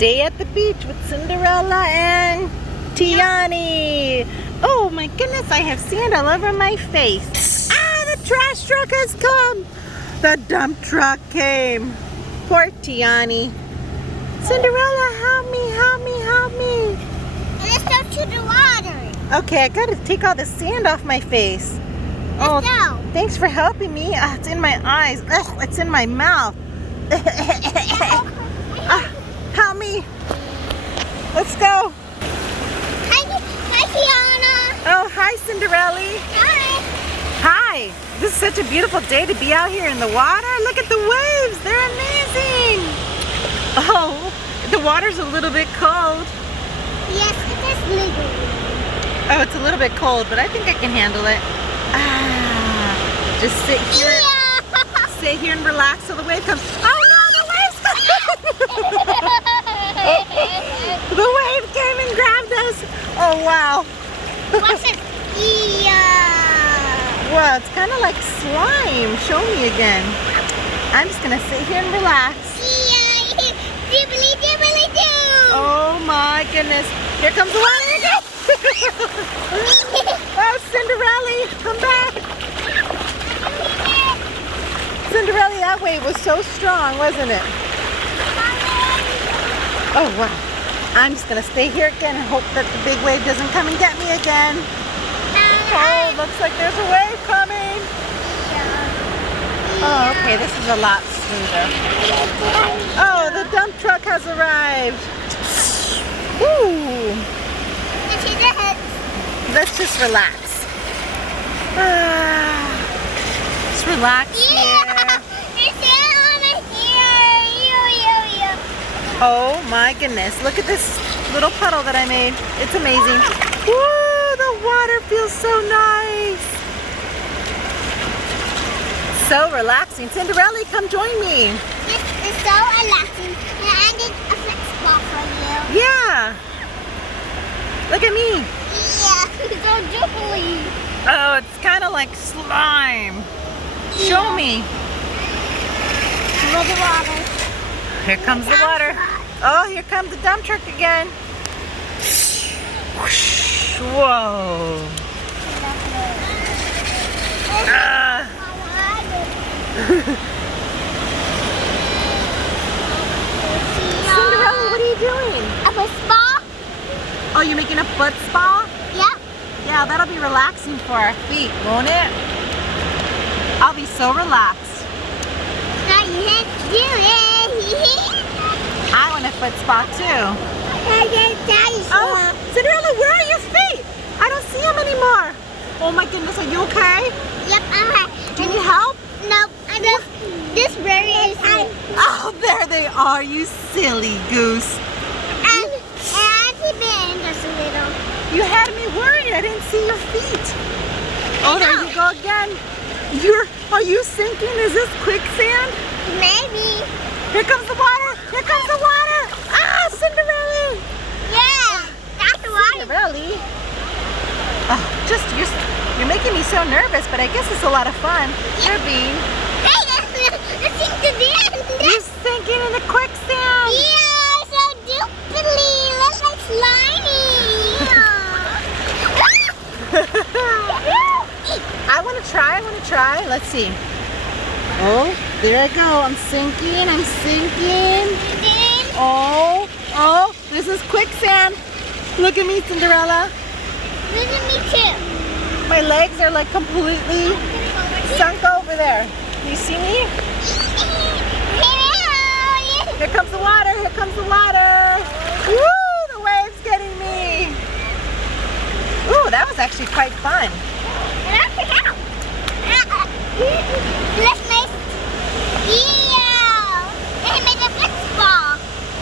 Day at the beach with Cinderella and Tiana. Oh my goodness, I have sand all over my face. Ah, the trash truck has come. The dump truck came. Poor Tiana. Cinderella, help me, help me, help me. Let's go to the water. Okay, I gotta take all the sand off my face. Let's go. Thanks for helping me. It's in my eyes. Ugh, it's in my mouth. Help me. Let's go. Hi, Tiana. Oh, hi, Cinderella. Hi. Hi. This is such a beautiful day to be out here in the water. Look at the waves. They're amazing. Oh, the water's a little bit cold. Yes, it is legal. Oh, it's a little bit cold, but I think I can handle it. Just sit here. Yeah. Sit here and relax till the wave comes. Oh no, the wave's coming! The wave came and grabbed us. Oh wow. What's it? Yeah. Well, it's kind of like slime. Show me again. I'm just gonna sit here and relax. Yeah. Dibbly dibbly doo. Oh my goodness. Here comes the water again. Oh, Cinderella, come back. Cinderella, that wave was so strong, wasn't it? Oh, wow. I'm just going to stay here again and hope that the big wave doesn't come and get me again. Oh, looks like there's a wave coming. Oh, okay, this is a lot smoother. Oh, the dump truck has arrived. Ooh. Let's just relax. Just relax here. Oh my goodness. Look at this little puddle that I made. It's amazing. Woo, the water feels so nice. So relaxing. Cinderella, come join me. This is so relaxing. And I did a flex ball for you. Yeah. Look at me. Yeah, so jiggly. Oh, it's kind of like slime. Show me. Look at the water. Here comes the water. Oh, here comes the dump truck again. Whoosh. Whoa. Cinderella, what are you doing? A foot spa? Oh, you're making a foot spa? Yep. Yeah, that'll be relaxing for our feet, won't it? I'll be so relaxed. Now you have to do it. I want a foot spa too. Oh, Cinderella, where are your feet? I don't see them anymore. Oh my goodness, are you okay? Yep, I'm right. Do you need help? No, I just, this berry is Oh, there they are, you silly goose. and Auntie Ben just a little. You had me worried. I didn't see your feet. Oh, there you go again. Are you sinking? Is this quicksand? Maybe. Here comes the water. Here comes the water. Ah, Cinderella. Yeah, that's the water. Cinderella. Oh, you're making me so nervous, but I guess it's a lot of fun. You're being. Hey, let's sink to the end. You're sinking in the quicksand. Yeah, so doopily. Looks like slimy. I want to try. Let's see. Oh, there I go. I'm sinking. Oh, this is quicksand. Look at me, Cinderella. Look at me too. My legs are like completely sunk over there. You see me? Here comes the water. Here comes the water. Woo, the wave's getting me. Ooh, that was actually quite fun.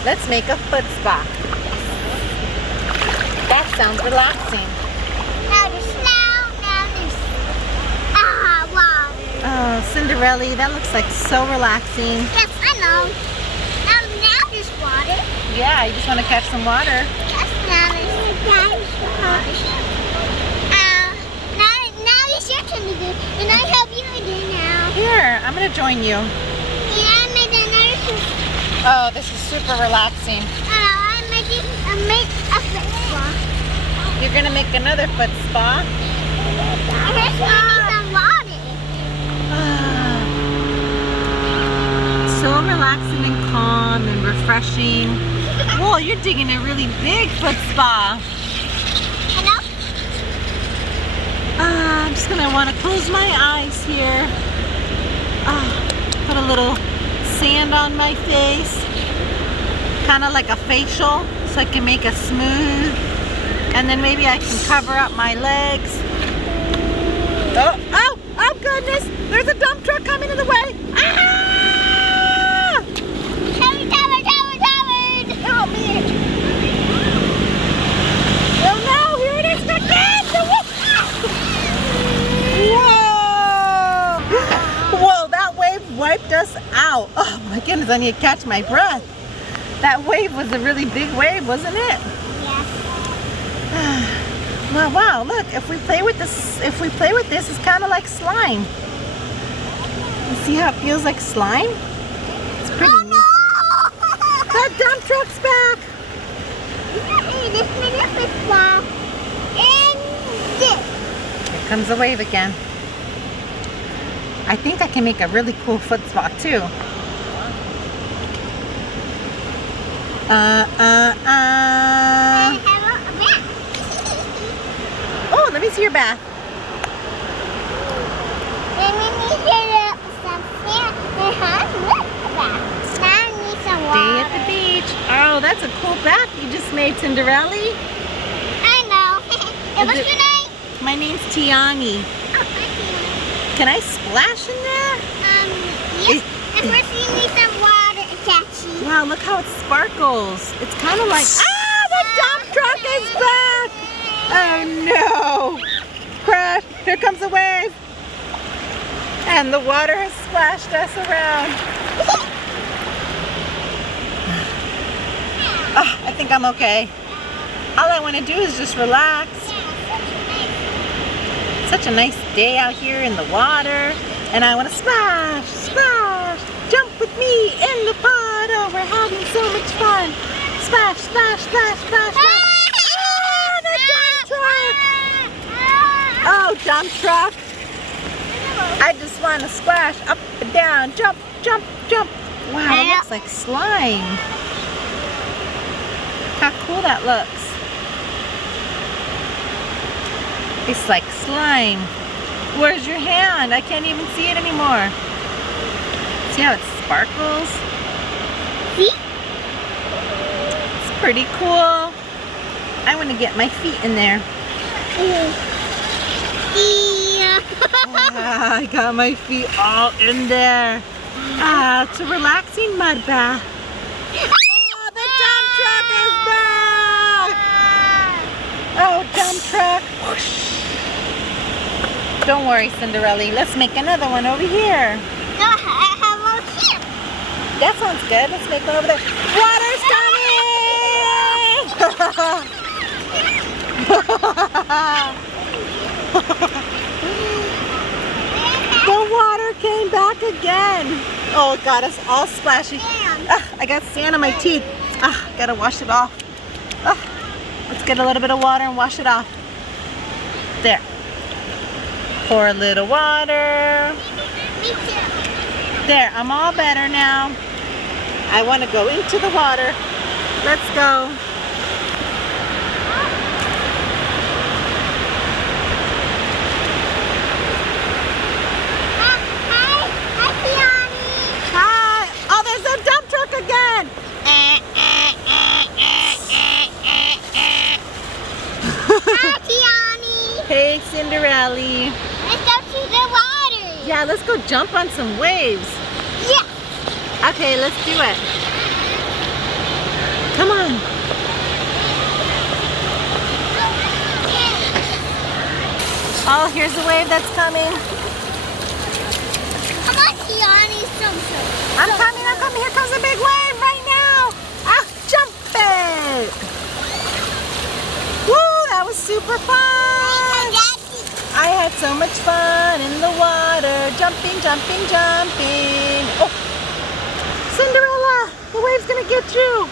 Let's make a foot spa. That sounds relaxing. Now there's snow, now there's water. Oh, Cinderella, that looks like so relaxing. Yes, I know. Now there's water. Yeah, you just want to catch some water. Yes, now there's water. Now it's your turn to do, and I help you do now. Here, I'm going to join you. Yeah, I made another Oh, this is super relaxing. I'm making a foot spa. You're gonna make another foot spa? I guess we need some water. So relaxing and calm and refreshing. Whoa, you're digging a really big foot spa. Hello? I'm just gonna want to close my eyes here. Put a little sand on my face, kind of like a facial, so I can make a smooth. And then maybe I can cover up my legs. Oh goodness! There's a dump truck coming in the way. Ah! Covered. Help me! Oh no! Here it is again! Whoa! Whoa! That wave wiped us out. Oh my goodness! I need to catch my breath. That wave was a really big wave, wasn't it? Yes. Wow! Look, if we play with this, it's kind of like slime. You see how it feels like slime? It's pretty. Oh no! That dump truck's back. This minute is wow. And this. Here comes the wave again. I think I can make a really cool foot spa too. Oh, let me see your bath. Day at the beach. Oh, that's a cool bath you just made, Cinderella. I know. What's your name? My name's Tiani. Oh, hi, Can I splash in there? yes. And first you need some water, Chachi. Wow, look how it sparkles. It's kind of like, the dump truck is back. Oh no. Crash, here comes a wave. And the water has splashed us around. I think I'm okay. All I want to do is just relax. Such a nice day out here in the water. And I want to splash, splash. Jump with me in the pot. Oh, we're having so much fun. Splash, splash, splash, splash, splash. Ah, the dump truck. Oh, dump truck. I just want to splash up and down. Jump, jump, jump. Wow, it looks like slime. How cool that looks. It's like slime. Where's your hand? I can't even see it anymore. See how it sparkles? See? It's pretty cool. I want to get my feet in there. I got my feet all in there. It's a relaxing mud bath. Oh, the dump truck is back! Oh, dump truck. Whoosh. Don't worry, Cinderella. Let's make another one over here. No, I have one here. That sounds good. Let's make one over there. Water's coming! The water came back again. Oh, it got us all splashy. I got sand on my teeth. Gotta wash it off. Let's get a little bit of water and wash it off. There. Pour a little water. Me too. There, I'm all better now. I want to go into the water. Let's go. Hi, Tiani. Hi. Oh, there's a dump truck again. Hi, Tiani. Hey, Cinderella. Let's go to the water. Yeah, let's go jump on some waves. Yeah. Okay, let's do it. Come on. Oh, here's the wave that's coming. Come on, Tiani. I'm coming. Here comes a big wave right now. Jump it. Woo, that was super fun. I had so much fun in the water. Jumping, jumping, jumping. Oh, Cinderella. The wave's gonna get you.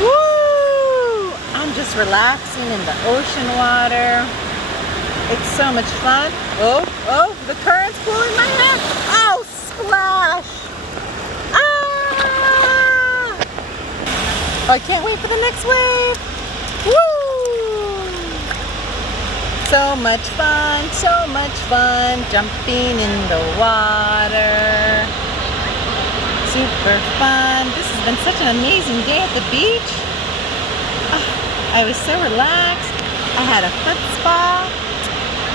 Woo! I'm just relaxing in the ocean water. It's so much fun. Oh, oh, the current's pulling my hair. Oh, splash! Ah! I can't wait for the next wave. Woo! So much fun jumping in the water. Super fun. This has been such an amazing day at the beach. Oh, I was so relaxed. I had a foot spa.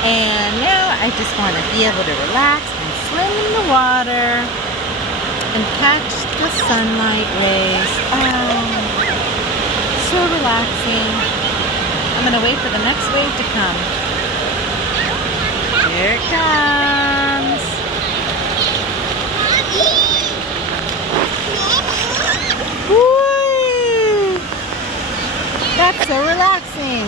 And now I just want to be able to relax and swim in the water and catch the sunlight rays. Oh, so relaxing. I'm going to wait for the next wave to come. Here it comes. Woo! That's so relaxing.